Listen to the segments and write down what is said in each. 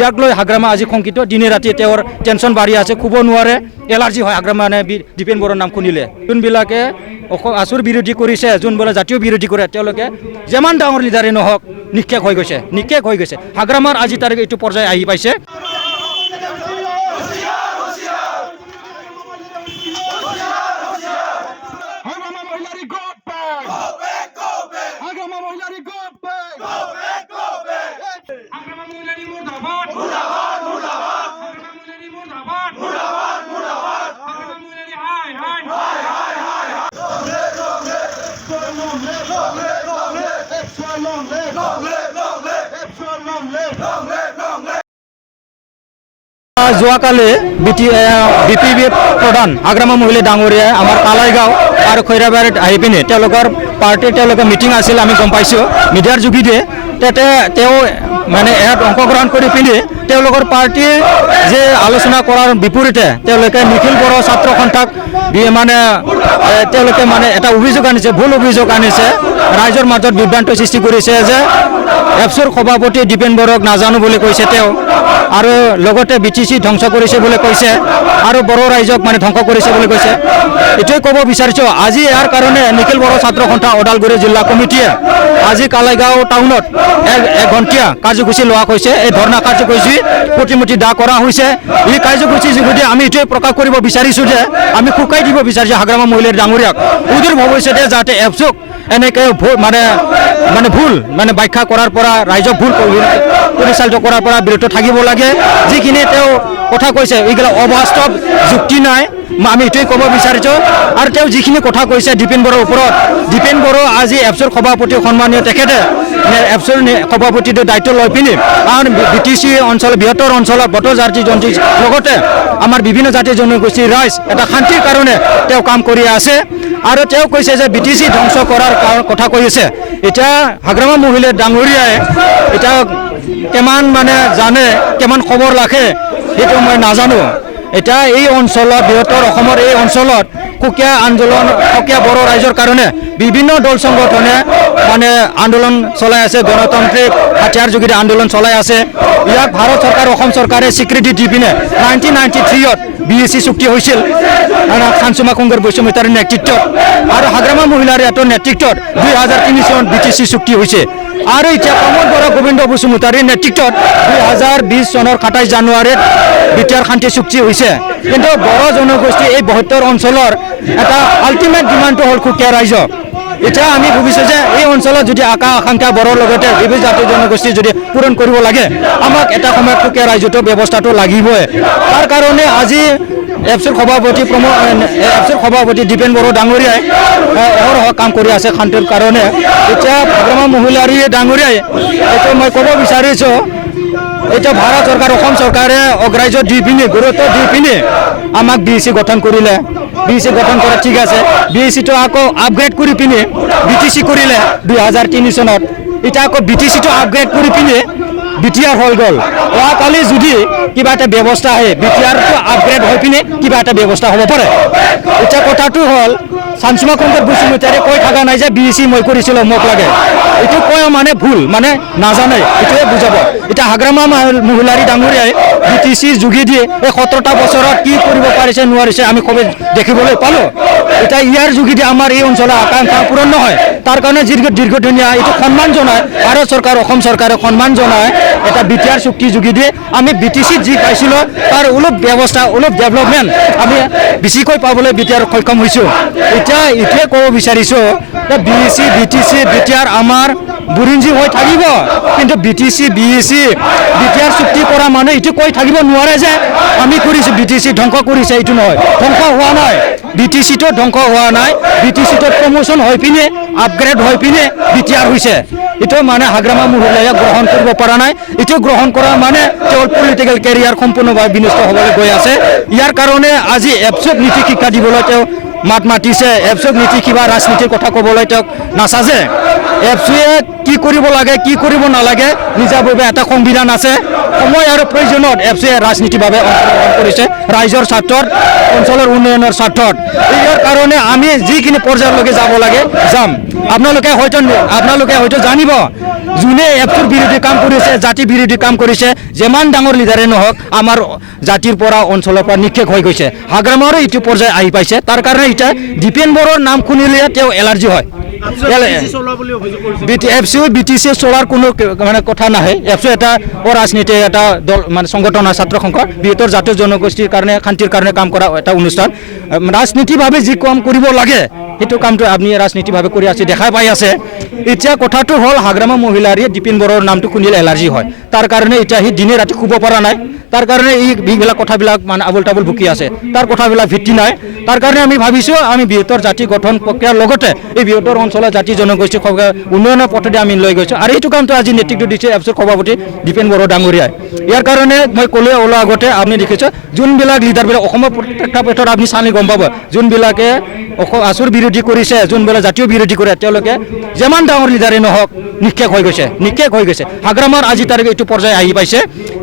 ইয়াক লৈ হাগ্ৰামা আজি শংকিত দিনে ৰাতি তেওঁৰ টেনশ্যন বাঢ়ি আছে শুব নোৱাৰে এলাৰ্জি হয় হাগ্ৰামা মানে দীপেন বড়োৰ নাম শুনিলে যোনবিলাকে আছুৰ বিৰোধী কৰিছে যোনবিলাক জাতীয় বিৰোধী কৰে তেওঁলোকে যিমান ডাঙৰ লিডাৰে নহওক নিক্ষেপ হৈ গৈছে হাগ্ৰামাৰ আজি তাৰিখ এইটো পৰ্যায় আহি পাইছে যোৱাকালি বিপিবি প্ৰধান হাগ্ৰামা মহিলা ডাঙৰীয়াই আমাৰ কালাইগাঁও আৰু খৈৰাবাৰীত আহি পিনে তেওঁলোকৰ পাৰ্টিৰ মিটিং আছিল আমি গম পাইছোঁ মিডিয়াৰ যোগেদি তাতে তেওঁ মানে ইয়াত অংশগ্ৰহণ কৰি পিনে তেওঁলোকৰ পাৰ্টিৰ যে আলোচনা কৰাৰ বিপৰীতে তেওঁলোকে নিখিল বড়ো ছাত্ৰ সন্থাক মানে তেওঁলোকে মানে এটা অভিযোগ আনিছে ভুল অভিযোগ আনিছে ৰাইজৰ মাজত বিভ্ৰান্ত সৃষ্টি কৰিছে যে এপছৰ সভাপতি দীপেন বড়োক নাজানো বুলি কৈছে তেওঁ আৰু লগতে বিটিচি ধ্বংস কৰিছে বুলি কৈছে আৰু বড়ো ৰাইজক মানে ধ্বংস কৰিছে বুলি কৈছে এইটোৱে ক'ব বিচাৰিছোঁ আজি ইয়াৰ কাৰণে নিখিল বড়ো ছাত্ৰ সন্থা ওদালগুৰি জিলা কমিটিয়ে আজি কালাইগাঁও টাউনত এক ঘণ্টীয়া কাৰ্যসূচী লোৱা হৈছে এই ধৰ্ণা কাৰ্যসূচী প্ৰতিমূৰ্তি দাহ কৰা হৈছে এই কাৰ্যসূচীৰ যোগেদি আমি এইটোৱে প্ৰকাশ কৰিব বিচাৰিছোঁ যে আমি শুকাই দিব বিচাৰিছোঁ হাগ্ৰামা মহিলাৰ ডাঙৰীয়াক সুদূৰ ভৱিষ্যতে যাতে এপছক এনেকৈ ভুল ব্যাখ্যা কৰাৰ পৰা ৰাইজক ভুল পৰিচালিত কৰাৰ পৰা বিৰত থাকিব লাগে যিখিনি তেওঁ কথা কৈছে এইগিলা অবাস্তৱ যুক্তি নাই আমি এইটোৱে ক'ব বিচাৰিছোঁ আৰু তেওঁ যিখিনি কথা কৈছে দীপেন বড়োৰ ওপৰত দীপেন বড়ো আজি এপছৰ সভাপতি সন্মানীয় তেখেতে এপছৰ সভাপতিটো দায়িত্ব লৈ পিনি আৰু বিটিচি অঞ্চল বৃহত্তৰ অঞ্চলত বড়ো জাতি জনজাতি লগতে আমাৰ বিভিন্ন জাতি জনগোষ্ঠীৰ ৰাইজ এটা শান্তিৰ কাৰণে তেওঁ কাম কৰি আছে আৰু তেওঁ কৈছে যে বিটিচি ধ্বংস কৰাৰ কথা কৈ আছে এতিয়া হাগ্ৰামা মহিলা ডাঙৰীয়াই এতিয়া কিমান মানে জানে কিমান খবৰ ৰাখে সেইটো মই নাজানো এতিয়া এই অঞ্চলত বৃহত্তৰ অসমৰ এই অঞ্চলত সুকীয়া আন্দোলন সুকীয়া বড়ো ৰাইজৰ কাৰণে বিভিন্ন দল সংগঠনে মানে আন্দোলন চলাই আছে গণতান্ত্ৰিক হাতিয়াৰ যোগেদি আন্দোলন চলাই আছে ইয়াক ভাৰত চৰকাৰ অসম চৰকাৰে স্বীকৃতি দি পিনে 1993ত BEC চুক্তি হৈছিল খানচুমা কুংগৰ বৈষম্যতাৰ নেতৃত্বত আৰু হাগ্ৰামা মহিলাৰ এটাৰ নেতৃত্বত 2003 চনত BTC চুক্তি হৈছে আৰু এতিয়া প্ৰমোদ বড়ো গোবিন্দ বসুমতাৰীৰ নেতৃত্বত 2020 চনৰ 27 জানুৱাৰীত বিটিআৰ শান্তি চুক্তি হৈছে কিন্তু বড়ো জনগোষ্ঠী এই 72 অঞ্চলৰ এটা আল্টিমেট ডিমাণ্ডটো হ'ল সুকীয়া ৰাইজ এতিয়া আমি ভাবিছোঁ যে এই অঞ্চলত যদি আকাংক্ষা বড়োৰ লগতে বিভিন্ন জাতি জনগোষ্ঠী যদি পূৰণ কৰিব লাগে আমাক এটা সময়ত সুকীয়া ৰাইজটো ব্যৱস্থাটো লাগিবই তাৰ কাৰণে আজি এপছৰ সভাপতি দীপেন বড়ো ডাঙৰীয়াই অহৰহ কাম কৰি আছে শান্তিৰ কাৰণে এতিয়া হাগ্ৰামা মহিলাৰ ডাঙৰীয়াই এইটো মই ক'ব বিচাৰিছোঁ এটা ভাৰত চৰকাৰ অসম চৰকাৰে অগ্ৰাহ্য দি পিনি গুৰুত্ব দি পিনি আমাক BEC গঠন কৰিলে BEC গঠন কৰা ঠিক আছে BECটো আকৌ আপগ্ৰেড কৰি পিনি BTC কৰিলে 2003 চনত এতিয়া আকৌ BTCটো আপগ্ৰেড কৰি পিনি বিটিআৰ হৈ গ'ল কালি যদি কিবা এটা ব্যৱস্থা আহে বিটিআৰটো আপগ্ৰেড হৈ পিনে কিবা এটা ব্যৱস্থা হ'ব পাৰে এতিয়া কথাটো হ'ল খানচুমা কুংগৰ বৈষম্যতাৰীয়ে কৈ থকা নাই যে BEC মই কৰিছিলোঁ মোক লাগে এইটো কয় মানে ভুল মানে নাজানে এইটোৱে বুজাব এতিয়া হাগ্ৰামা মহিলাৰী ডাঙৰীয়াই BTC যোগেদি এই 17টা বছৰত কি কৰিব পাৰিছে নোৱাৰিছে আমি খুবেই দেখিবলৈ পালোঁ এতিয়া ইয়াৰ যোগেদি আমাৰ এই অঞ্চলৰ আকাংক্ষা পূৰণ নহয় তাৰ কাৰণে দীৰ্ঘদিনীয়া এইটো সন্মান জনায় ভাৰত চৰকাৰ অসম চৰকাৰে সন্মান জনায় এটা বিটিআৰ চুক্তি যোগেদি আমি BTCত যি পাইছিলোঁ তাৰ অলপ ব্যৱস্থা অলপ ডেভেলপমেণ্ট আমি বেছিকৈ পাবলৈ সক্ষম হৈছোঁ এতিয়া এইটোৱে ক'ব বিচাৰিছোঁ যে BEC BTC বিটিআৰ আমাৰ বুৰিঞ্জী হৈ থাকিব কিন্তু BTC BEC বিটিআৰ চুক্তি কৰা মানুহ এইটো কৈ থাকিব নোৱাৰে যে আমি কৰিছোঁ BTC ধ্বংস কৰিছে এইটো নহয় ধ্বংস হোৱা নাই BTCটো ধ্বংস হোৱা নাই BTCটো প্ৰমোশ্যন হৈ পিনে আপগ্ৰেড হৈ পিনে বিটিআৰ হৈছে এইটো মানে হাগ্ৰামা মহিলাই গ্ৰহণ কৰিব পৰা নাই এইটো গ্ৰহণ কৰা মানে তেওঁৰ পলিটিকেল কেৰিয়াৰ সম্পূৰ্ণভাৱে বিনষ্ট হ'বলৈ গৈ আছে ইয়াৰ কাৰণে আজি এপছক নীতি শিক্ষা দিবলৈ তেওঁ মাত মাতিছে এপছক নীতি কিবা ৰাজনীতিৰ কথা ক'বলৈ তেওঁক নাচাজে এপছুৱে কি কৰিব লাগে কি কৰিব নালাগে নিজাভাৱে এটা সংবিধান আছে সময় আৰু প্ৰয়োজনত এপছুৱে ৰাজনীতিভাৱে অংশগ্ৰহণ কৰিছে ৰাইজৰ স্বাৰ্থত অঞ্চলৰ উন্নয়নৰ স্বাৰ্থত ইয়াৰ কাৰণে আমি যিখিনি পৰ্যায়লৈকে যাব লাগে যাম আপোনালোকে হয়তো জানিব যোনে এফচুৰ বিৰোধী কাম কৰিছে জাতি বিৰোধী কাম কৰিছে যিমান ডাঙৰ লিডাৰে নহওক আমাৰ জাতিৰ পৰা অঞ্চলৰ পৰা নিক্ষেপ হৈ গৈছে হাগ্ৰামাৰো এইটো পৰ্যায় আহি পাইছে তাৰ কাৰণে এতিয়া দীপেন বড়োৰ নাম শুনিলে তেওঁ এলাৰ্জি হয় এফচি বিটিচি চলাৰ কোনো মানে কথা নাহে এফচি এটা অৰাজনীতি এটা দল মানে সংগঠন হয় ছাত্ৰ সংঘ বৃহত্তৰ জাতীয় জনগোষ্ঠীৰ কাৰণে শান্তিৰ কাৰণে কাম কৰা এটা অনুষ্ঠান ৰাজনীতিভাৱে যি কাম কৰিব লাগে সেইটো কামটো আপুনি ৰাজনীতিভাৱে কৰি আছে দেখা পাই আছে এতিয়া কথাটো হ'ল হাগ্ৰামা মহিলাৰে দীপেন বড়োৰ নামটো শুনিলে এলাৰ্জি হয় তাৰ কাৰণে এতিয়া সি দিনে ৰাতি শুব পৰা নাই তাৰ কাৰণে এইবিলাক কথাবিলাক মানে আবুল তাবুল ভুকি আছে তাৰ কথাবিলাক ভিত্তি নাই তাৰ কাৰণে আমি ভাবিছোঁ আমি বৃহত্তৰ জাতি গঠন প্ৰক্ৰিয়াৰ লগতে এই বৃহত্তৰ অঞ্চলৰ জাতি জনগোষ্ঠী উন্নয়নৰ পথেদি আমি লৈ গৈছোঁ আৰু এইটো কামটো আজি নেতৃত্ব দিছে এফচিৰ সভাপতি দীপেন বড়ো ডাঙৰীয়াই ইয়াৰ কাৰণে মই ক'লে ওলোৱা আগতে আপুনি দেখিছে যোনবিলাক লিডাৰবিলাক অসমৰ প্ৰেক্ষাপটত আপুনি চালি গম পাব যোনবিলাকে আছুৰ বিৰোধী কৰিছে যোনবিলাক জাতীয় বিৰোধী কৰে তেওঁলোকে যিমান ডাঙৰ লিডাৰে নহওক নিক্ষেপ হৈ গৈছে হাগ্ৰামাৰ আজি তাৰিখে এইটো পৰ্যায় আহি পাইছে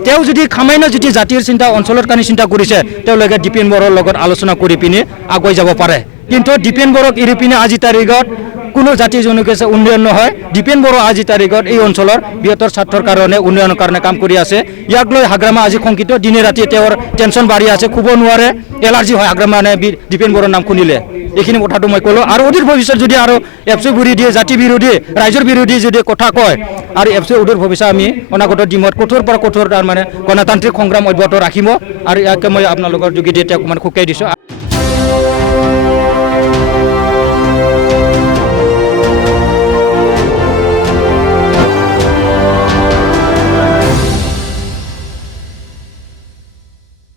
তেওঁ যদি সামান্য যদি জাতিৰ চিন্তা অঞ্চলৰ কাৰণে চিন্তা কৰিছে তেওঁলোকে দীপেন বড়োৰ লগত আলোচনা কৰি পিনি আগুৱাই যাব পাৰে কিন্তু দীপেন বড়োক এৰি পিনে আজি তাৰিখত কোনো জাতি জনগোষ্ঠী উন্নয়ন নহয় দীপেন বড়ো আজি তাৰিখত এই অঞ্চলৰ বৃহত্তৰ স্বাৰ্থৰ কাৰণে উন্নয়নৰ কাৰণে কাম কৰি আছে ইয়াক লৈ হাগ্ৰামা আজি শংকিত দিনে ৰাতি তেওঁৰ টেনশ্যন বাঢ়ি আছে শুব নোৱাৰে এলাৰ্জি হয় হাগ্ৰামা মানে দীপেন বড়োৰ নাম শুনিলে এইখিনি কথাটো মই ক'লোঁ আৰু অধিক ভৱিষ্যত যদি আৰু এফচি বিৰোধী জাতি বিৰোধী ৰাইজৰ বিৰোধী যদি কথা কয় আৰু এফচি অধিক ভৱিষ্যত আমি অনাগত দিনত কঠোৰ পৰা কঠোৰ তাৰমানে গণতান্ত্ৰিক সংগ্ৰাম অব্যাহত ৰাখিম আৰু ইয়াকে মই আপোনালোকৰ যোগেদি তেওঁক মানে শুকাই দিছোঁ